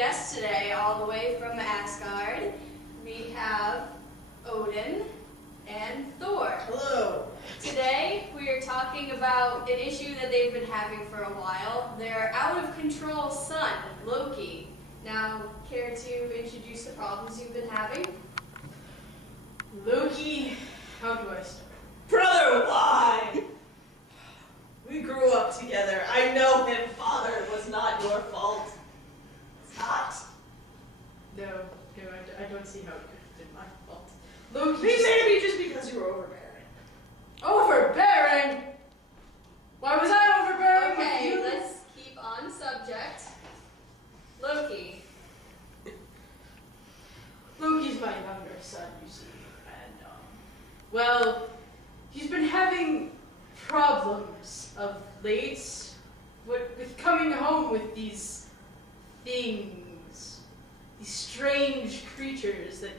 guests today, all the way from Asgard. We have Odin and Thor. Hello. Today, we are talking about an issue that they've been having for a while. Their out-of-control son, Loki. Now, care to introduce the problems you've been having? Loki, how do I start? Brother, why? We grew up together. I know him, father. It was not your fault. It's not. No, I don't see how it could have been my fault. Loki, Maybe just because you were overbearing. Overbearing? Why was I overbearing with Okay, you? let's keep on subject. Loki. Loki's my younger son, you see, and, well, he's been having problems of late with coming home with these things, these strange creatures that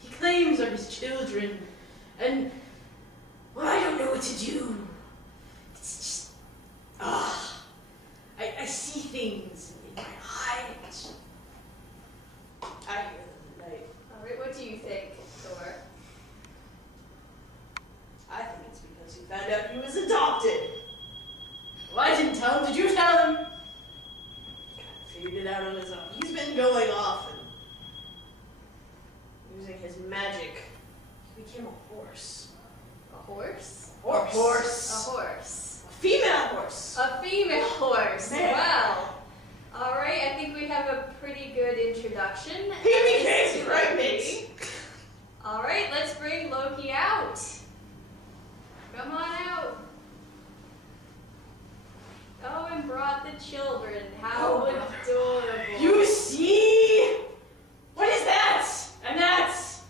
he claims are his children, and, well, I don't know what to do. It's just, I see things in my eyes. I hear them at night. Alright, what do you think, Thor? I think it's because he found out he was adopted. Well, I didn't tell him. Did you tell him? Figured it out on his own. He's been going off and using his magic. He became a horse. A horse? A horse. A horse. A female horse. A female horse. Man. Well, alright, I think we have a pretty good introduction. He became pregnant. Alright, let's bring Loki out. Come on out. Oh, and brought the children. How adorable. You see? What is that? And that's?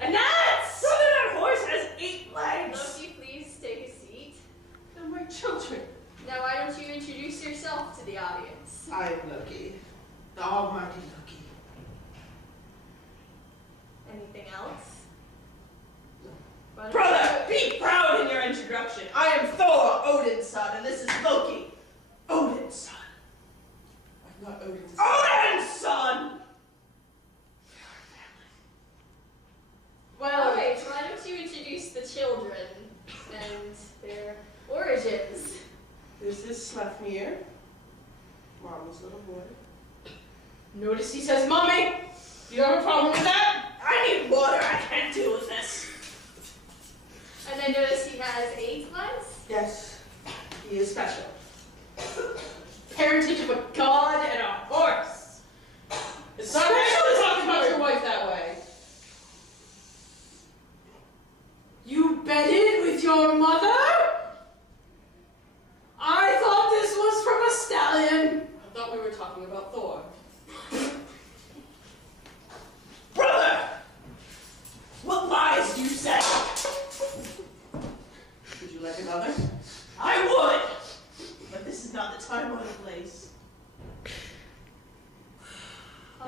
And that's? Brother, that horse has 8 legs. Loki, please take a seat. They're my children. Now, why don't you introduce yourself to the audience? I am Loki. The almighty Loki. Anything else? Why don't Brother, you- be proud in your introduction. I am Thor, Odin's son, and this is Loki, Odin's son. I'm not Odin's son. Odin's son! Well, Okay, so why don't you introduce the children and their origins? This is Slefmir, Mama's little boy. notice he says, Mommy. Do you have a problem with that? I need water, I can't deal with this. And then notice he has 8 legs? Yes, he is special. Parentage of a god and a horse. It's not special to talk about your wife that way. You bedded with your mother? I thought this was from a stallion. I thought we were talking about Thor. Brother! What lies do you say? Would you like another? I would! But this is not the time or the place.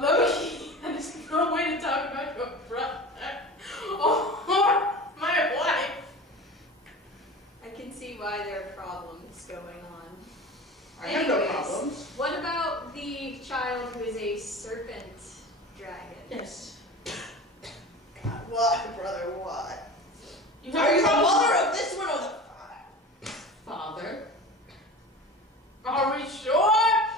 Loki, that is no way to talk about your brother. Oh, my wife. I can see why there are problems going on. I have no Anyways, problems. What about the child who is a serpent dragon? Yes. God, why, brother, why? You Are you the a problem? mother of this one or the Father? Are we sure?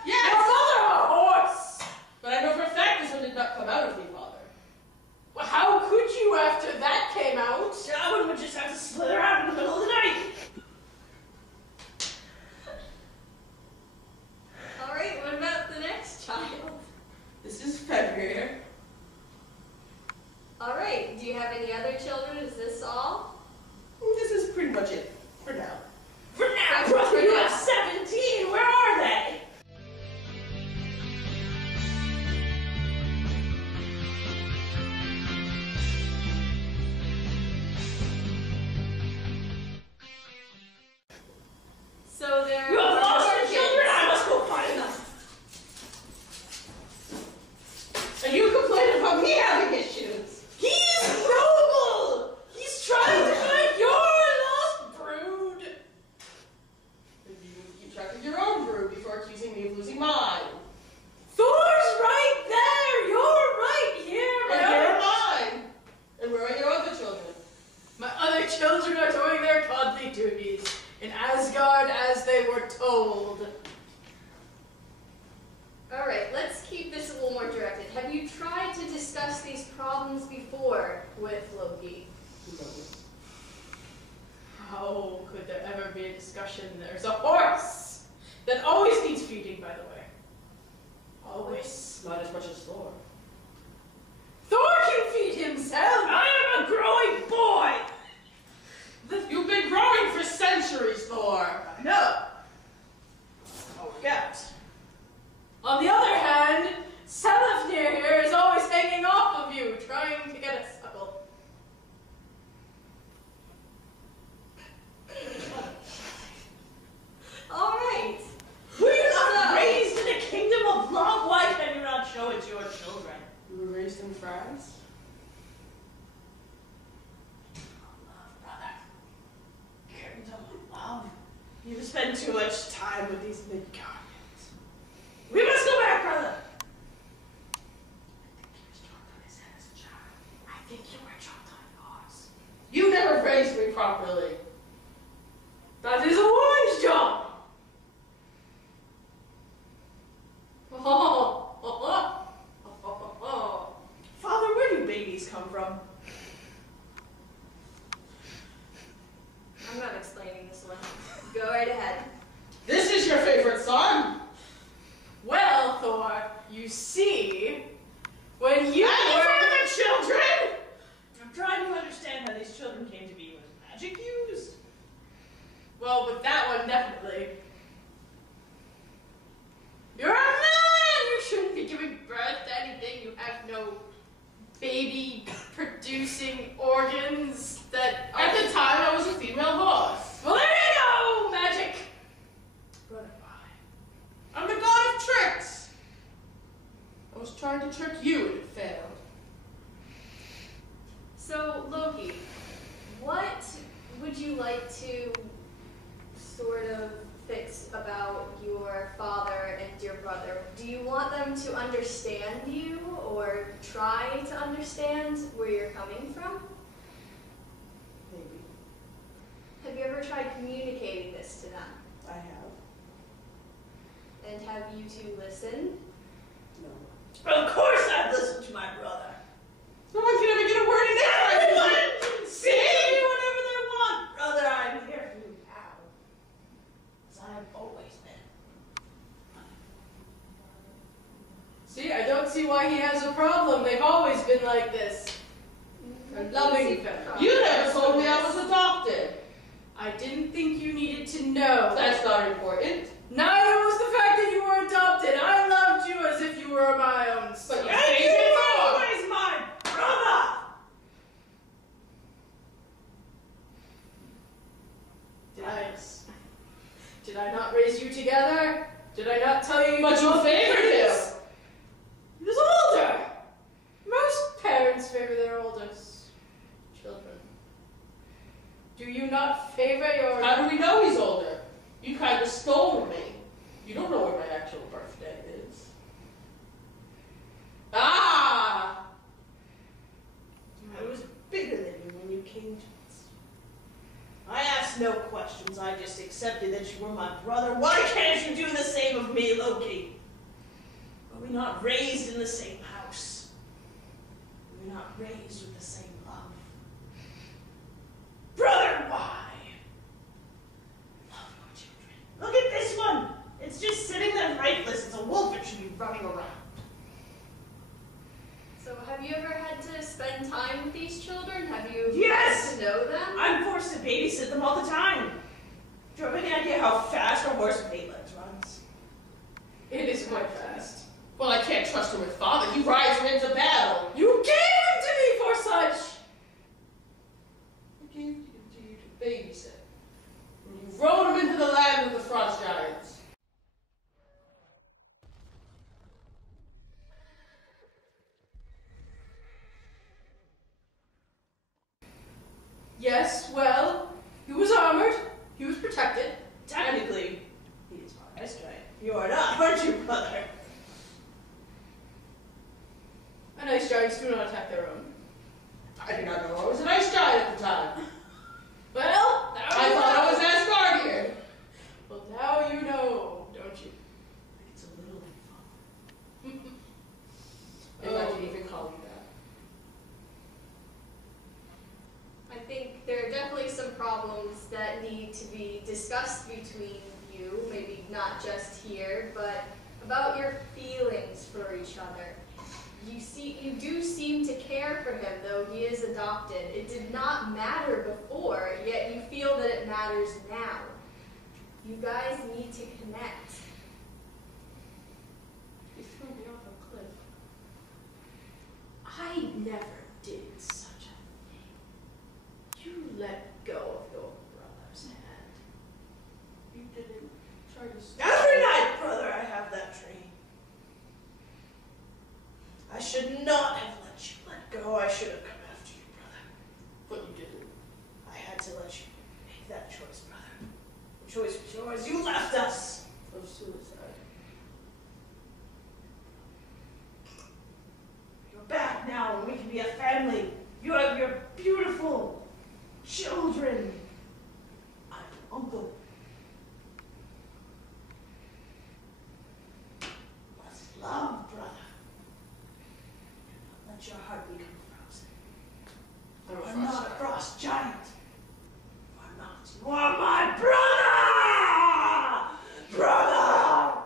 Yes! Your mother a horse! But I know for a fact this one did not come out of me, Father. Well, how could you after that came out? I would just have to slither out in the middle of the night. Alright, what about the next child? This is Fenrir. Alright, do you have any other children? Is this all? This is pretty much it for now. For now, For brother, you now. have 17. Where are they? So there You have are lost your kids. children. I must go find them. And you complain about me having issues. He is noble. He's trying to find your lost as your children. You were raised in France? Love, brother. Kingdom of love. You spend too much time with these Midgardians. We must go back, brother. I think he was dropped on his head as a child. I think you were dropped on yours. You never raised me properly. That is a woman's job. Father, where do babies come from? I'm not explaining this one. Go right ahead. This is your favorite son? Well, Thor, you see, when you And were... for the children! I'm trying to understand how these children came to be. Was magic used? Well, with that one, definitely. You're a man! You shouldn't be giving birth to anything. You have no baby-producing organs that... At the time, I was a female horse. Well, there you go! Magic! Brother, why? I'm the god of tricks! I was trying to trick you and it failed. So, Loki, what would you like to sort of fix about your father and your brother? Do you want them to understand you or try to understand where you're coming from? Maybe. Have you ever tried communicating this to them? I have. And have you two listened? No. Of course I've listened to my brother. No one can ever get a word in there! Everyone can say whatever they want. Brother, I'm here for you now. As I have always been. See, I don't see why he has a problem. They've always been like this. A loving family. You never told me I was adopted. I didn't think you needed to know. That's not important. Neither was the fact that you were adopted. I loved you as if you were my own son. But And you were always my brother. Did I not raise you together? Did I not tell you? But you both favored him. kids? He was older. Most parents favor their oldest children. Do you not favor your... How do we know he's older? You kind of stole me. You don't know what my actual birthday is. Ah! I was bigger than you when you came to us. I asked no questions. I just accepted that you were my brother. Why can't you do the same of me, Loki? Were we not raised in the same house? We were not raised with the same love. Brother, why? Love your children. Look at this one. It's just sitting there lifeless. It's a wolf. It should be running around. So have you ever had to spend time with these children? Have you Yes! gotten to know them? I'm forced to babysit them all the time. Do you have any idea how fast a horse with 8 legs runs? It is quite fast. Well, I can't trust him with father. He rides him into battle. You gave him to me for such. I gave him to you to babysit. And you rode him into the land of the frost giants. Yes, well, he was armored. He was protected. Technically, he is my ice giant. You are not, aren't you, brother? And ice giants do not attack their own. I did not know I was an ice giant at the time. Well, now I you thought I know. was Asgardian. Well, now you know, don't you? It's a little fun. If I can even call you that. I think there are definitely some problems that need to be discussed between you, maybe not just here, but about your feelings for each other. You do seem to care for him, though he is adopted. It did not matter before, yet you feel that it matters now. You guys need to connect. You threw me off a cliff. I never did such a thing. You let go of your brother's hand. You didn't try to stop. Every night, brother, I have that dream. I should not have let you let go. I should have come after you, brother. But you didn't. I had to let you make that choice, brother. The choice was yours. You left us. Of suicide. You're back now, and we can be a family. You have your beautiful children. I'm your uncle. Let's love, brother. Do not let your heart become frozen. You are not a frost giant. You are not. You are my brother! Brother!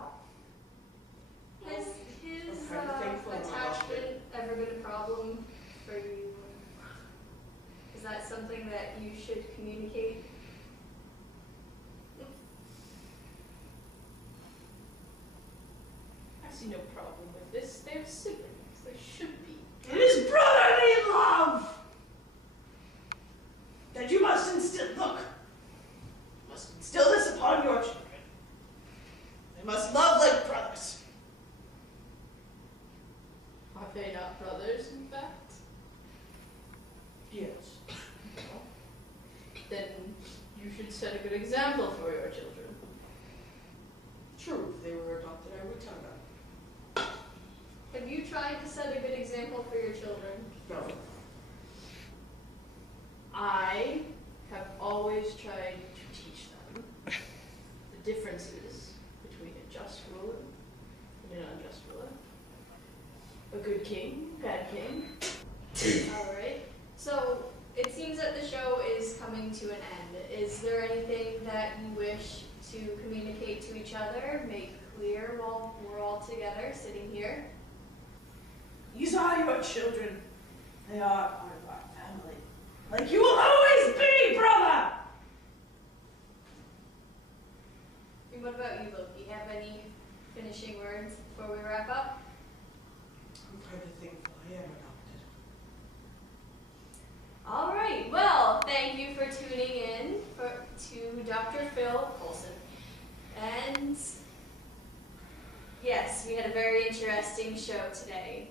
Has his I'm kind of thankful I'm not attachment ever been a problem for you? Is that something that you should communicate? I see no problem with this. They're siblings. They should be. It is brotherly love that you must instill. Look, you must instill this upon your children. They must love like brothers. Are they not brothers, in fact? Yes. Then you should set a good example for your children. True, if they were adopted, I would tell them. Have you tried to set a good example for your children? No. I have always tried to teach them the differences between a just ruler and an unjust ruler. A good king, bad king. Alright. So, it seems that the show is coming to an end. Is there anything that you wish to communicate to each other, make clear while we're all together, sitting here? These are your children. They are part of our family. Like you will always be, brother! And what about you, Loki? Have any finishing words before we wrap up? I'm kind of thankful I am adopted. All right. Well, thank you for tuning in to Dr. Phil Coulson. And yes, we had a very interesting show today.